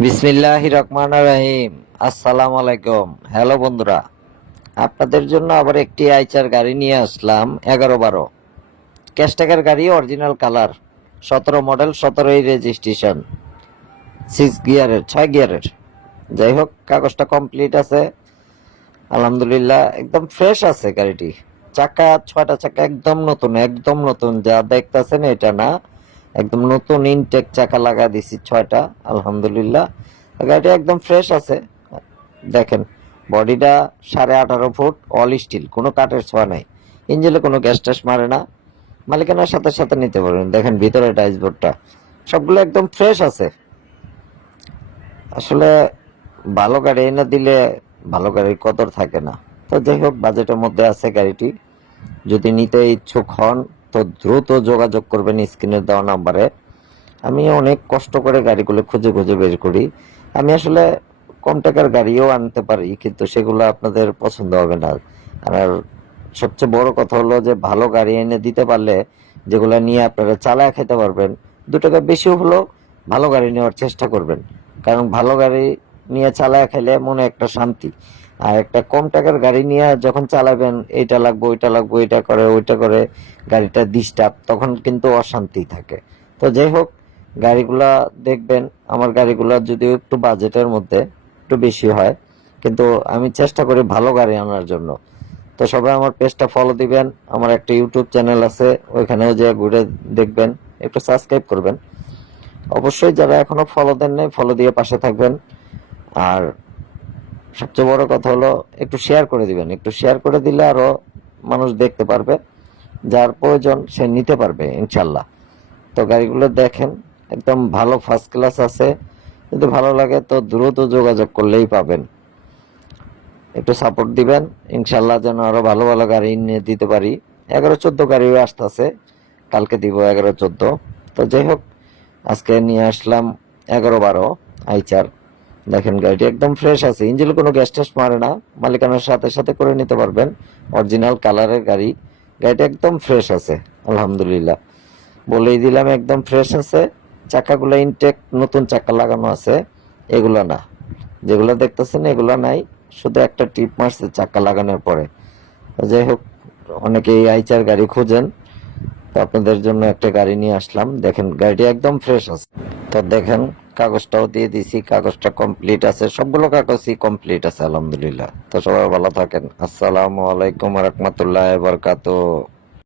বিসমিল্লাহ রহমান রাহিম। আসসালামু আলাইকুম। হ্যালো বন্ধুরা, আপনাদের জন্য আবার একটি আইচার গাড়ি নিয়ে আসলাম, এগারো বারো। ক্যাশটাকের গাড়ি অরিজিনাল কালার সতেরো মডেল সতেরোই রেজিস্ট্রেশন সিক্স গিয়ারের ছয় গিয়ারের যাই হোক, কাগজটা কমপ্লিট আছে। আলহামদুলিল্লাহ, একদম ফ্রেশ আছে গাড়িটি। চাকা, ছয়টা চাকা একদম নতুন একদম নতুন। যা দেখতেছেন এটা না। একদম নতুন ইনটেক চাকা লাগা দিছি ছয়টা, আলহামদুলিল্লাহ। গাড়িটা একদম ফ্রেশ আছে। দেখেন, বডিটা সাড়ে আঠারো ফুট অল স্টিল কোনো কাঠের ছোঁয়া নাই। ইঞ্জিনে কোনো গ্যাস ট্যাস মারে না। মালিকানার সাথে সাথে নিতে পারবেন। দেখেন ভিতরে ডাইসবোর্ডটা সবগুলো একদম ফ্রেশ আছে। আসলে ভালো গাড়ি এনে দিলে ভালো গাড়ির কদর থাকে না। তো যাই হোক বাজেটের মধ্যে আছে গাড়িটি। যদি নিতে ইচ্ছুক হন তো দ্রুত যোগাযোগ করবেন স্ক্রিনের দেওয়া নাম্বারে। আমি অনেক কষ্ট করে গাড়িগুলো খুঁজে খুঁজে বের করি। আমি আসলে কম টাকার গাড়িও আনতে পারি, কিন্তু সেগুলো আপনাদের পছন্দ হবে না। আর সবচেয়ে বড় কথা হলো যে, ভালো গাড়ি এনে দিতে পারলে যেগুলো নিয়ে আপনারা চালায় খেতে পারবেন দু টাকা বেশি হলো ভালো গাড়ি নেওয়ার চেষ্টা করবেন। কারণ ভালো গাড়ি নিয়ে চালায় খেলে মনে একটা শান্তি। আর একটা কম টাকার গাড়ি নিয়ে যখন চালাবেন, এইটা লাগবে, ওইটা লাগবে, ওইটা করে ওইটা করে, গাড়িটা ডিস্টার্ব তখন কিন্তু অশান্তি থাকে। তো যাই হোক, গাড়িগুলা দেখবেন, আমার গাড়িগুলা যদিও একটু বাজেটের মধ্যে একটু বেশি হয়, কিন্তু আমি চেষ্টা করি ভালো গাড়ি আনার জন্য। তো সবাই আমার পেজটা ফলো দিবেন, আমার একটা ইউটিউব চ্যানেল আছে, ওইখানেও যে ঘুরে দেখবেন, একটু সাবস্ক্রাইব করবেন। অবশ্যই যারা এখনও ফলো দেন নাই ফলো দিয়ে পাশে থাকবেন। আর সবচেয়ে বড় কথা হলো, একটু শেয়ার করে দিবেন। একটু শেয়ার করে দিলে আরও মানুষ দেখতে পারবে, যার প্রয়োজন সে নিতে পারবে, ইনশাল্লাহ। তো গাড়িগুলো দেখেন, একদম ভালো ফার্স্ট ক্লাস আছে। যদি ভালো লাগে তো দ্রুত যোগাযোগ করলেই পাবেন। একটু সাপোর্ট দিবেন, ইনশাল্লাহ যেন আরও ভালো ভালো গাড়ি নিয়ে দিতে পারি। এগারো চোদ্দ গাড়িও আসতেছে, কালকে দিব এগারো চোদ্দ তো যাই হোক, আজকে নিয়ে আসলাম এগারো বারো আইচার। দেখেন গাড়িটি একদম ফ্রেশ আছে। ইঞ্জিনে কোনো গ্যাস ট্যাস মারে না। মালিকানার সাথে সাথে করে নিতে পারবেন। অরিজিনাল কালারের গাড়ি। গাড়িটা একদম ফ্রেশ আছে, আলহামদুলিল্লাহ। বলেই দিলাম, একদম ফ্রেশ আছে। চাকাগুলো ইনটেক নতুন চাকা লাগানো আছে। এগুলো না। যেগুলো দেখতেছেন, এগুলো নাই। শুধু একটা টিপ মারছে চাকা লাগানোর পরে। যাই হোক অনেকে এই আইচার গাড়ি খুঁজেন। তো আপনাদের জন্য একটা গাড়ি নিয়ে আসলাম। দেখেন, গাড়িটি একদম ফ্রেশ আছে। তো দেখেন কাগজটাও দিয়ে দিছি, কাগজটা কমপ্লিট আছে, সবগুলো কাগজই কমপ্লিট আছে, আলহামদুলিল্লাহ। তো সবাই ভালো থাকেন। আসসালামু আলাইকুম রহমতুল্লাহ বরকাত